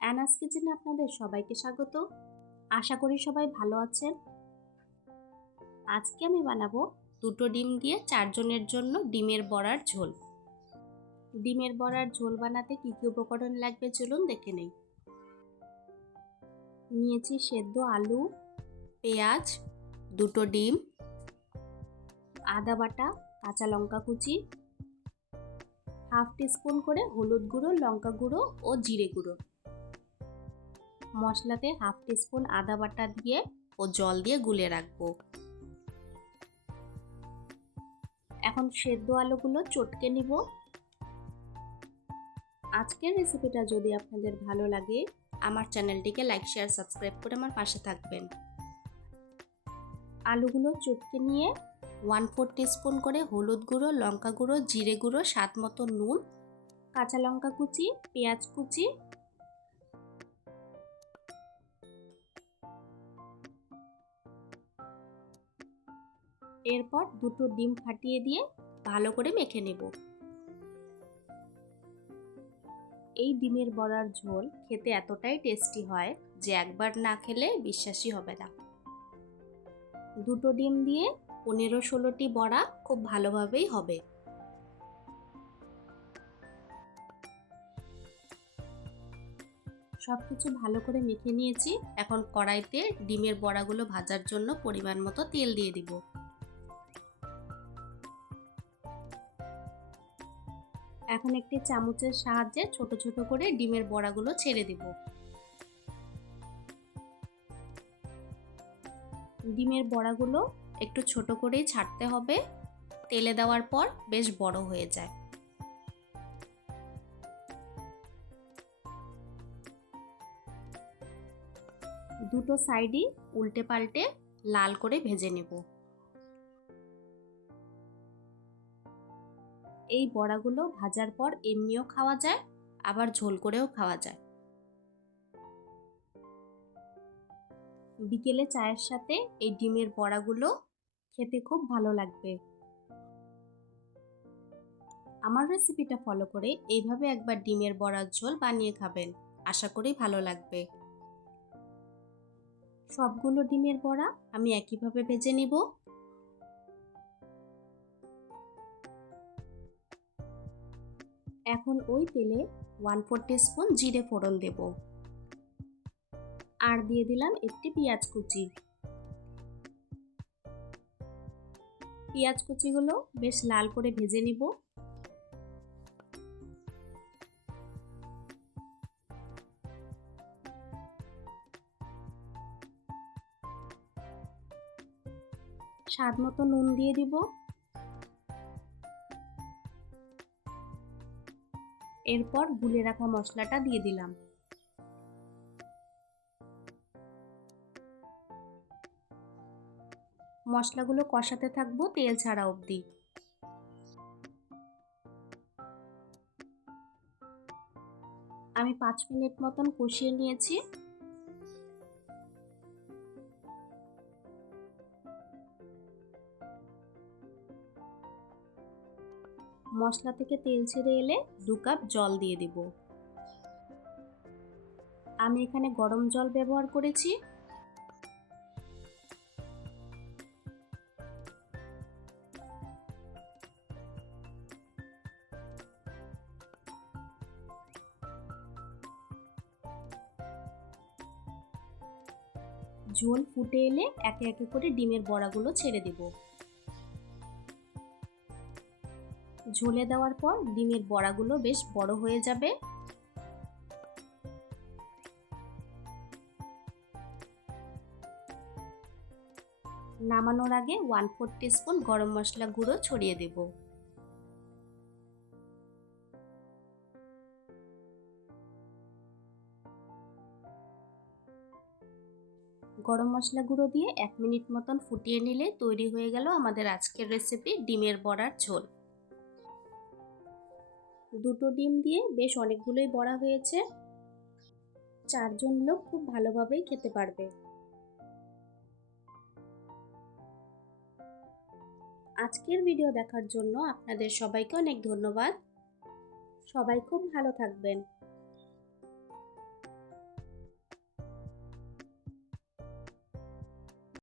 অ্যানাস কিচেনে আপনাদের সবাইকে স্বাগত। আশা করি সবাই ভালো আছেন। আজকে আমি বানাবো 2টো ডিম দিয়ে 4 জনের জন্য ডিমের বড়ার ঝোল। ডিমের বড়ার ঝোল বানাতে কী কী উপকরণ লাগবে চলুন দেখে নেই। নিয়েছি সেদ্ধ আলু, পেঁয়াজ, 2টো ডিম, আদা বাটা, কাঁচা লঙ্কা কুচি, হাফ টিস্পুন করে হলুদ গুঁড়ো, লঙ্কা গুঁড়ো ও জিরে গুঁড়ো। মশলাতে হাফ টিস্পুন আদা বাটা দিয়ে ও জল দিয়ে গুলে রাখবো। এখন সেদ্ধ আলুগুলো চটকে নিব। আজকের রেসিপিটা যদি আপনাদের ভালো লাগে আমার চ্যানেলটিকে লাইক শেয়ার সাবস্ক্রাইব করে আমার পাশে থাকবেন। আলুগুলো চটকে নিয়ে 1/4 টিস্পুন করে হলুদ গুঁড়ো, লঙ্কা গুঁড়ো, জিরে গুঁড়ো, স্বাদ মতো নুন, কাঁচা লঙ্কা কুচি, পেঁয়াজ কুচি, এরপর 2টো ডিম ফাটিয়ে দিয়ে ভালো করে মেখে নেব। এই ডিমের বড়ার ঝোল খেতে এতটাই টেস্টি হয় যে একবার না খেলে বিশ্বাসই হবে না। 2টো ডিম দিয়ে 15-16টি বড়া খুব ভালোভাবেই হবে। সবকিছু ভালো করে মেখে নিয়েছি। এখন কড়াইতে ডিমের বড়াগুলো ভাজার জন্য পরিমাণ মতো তেল দিয়ে দিব। এখন একটি চামচের সাহায্যে ছোট ছোট করে ডিমের বড়াগুলো ছেড়ে দিব। ডিমের বড়াগুলো একটু ছোট করেই ছাড়তে হবে, তেলে দেওয়ার পর বেশ বড় হয়ে যায়। দুটো সাইডই উল্টে পাল্টে লাল করে ভেজে নেব। এই বড়াগুলো ভাজার পর এমনিও খাওয়া যায়, আবার ঝোল করেও খাওয়া যায়। বিকেলে চায়ের সাথে এই ডিমের বড়াগুলো খেতে খুব ভালো লাগবে। আমার রেসিপিটা ফলো করে এইভাবে একবার ডিমের বড়ার ঝোল বানিয়ে খাবেন, আশা করি ভালো লাগবে। সবগুলো ডিমের বড়া আমি একইভাবে ভেজে নিব। এখন ওই তেলে 1/4 টিস্পুন জিরে ফোড়ন দেব, আর দিয়ে দিলাম একটি পেঁয়াজ কুচি। পেঁয়াজ কুচিগুলো বেশ লাল করে ভেজে নিব। স্বাদ মতো নুন দিয়ে দিব। এরপর গুলে রাখা মশলাটা দিয়ে দিলাম। মশলাগুলো কষাতে থাকবো তেল ছাড়া অবধি। আমি 5 মিনিট মতন কষিয়ে নিয়েছি। মশলা থেকে তেল ছেড়ে এলে 2 কাপ জল দিয়ে দিব। আমি এখানে গরম জল ব্যবহার করেছি। ঝোল ফুটে এলে একে একে করে ডিমের বড়াগুলো ছেড়ে দিব। ঝোলে দেওয়ার পর ডিমের বড়াগুলো বেশ বড় হয়ে যাবে। নামানোর আগে 1/4 টিস্পুন গরম মশলা গুঁড়ো ছড়িয়ে দেব। গরম মশলা গুঁড়ো দিয়ে 1 মিনিট মতন ফুটিয়ে নিলে তৈরি হয়ে গেল আমাদের আজকের রেসিপি ডিমের বড়ার ঝোল। 2টো ডিম দিয়ে বেশ অনেকগুলোই বড়া হয়েছে। 4 জন লোক খুব ভালোভাবেই খেতে পারবে। আজকের ভিডিও দেখার জন্য আপনাদের সবাইকে অনেক ধন্যবাদ। সবাই খুব ভালো থাকবেন।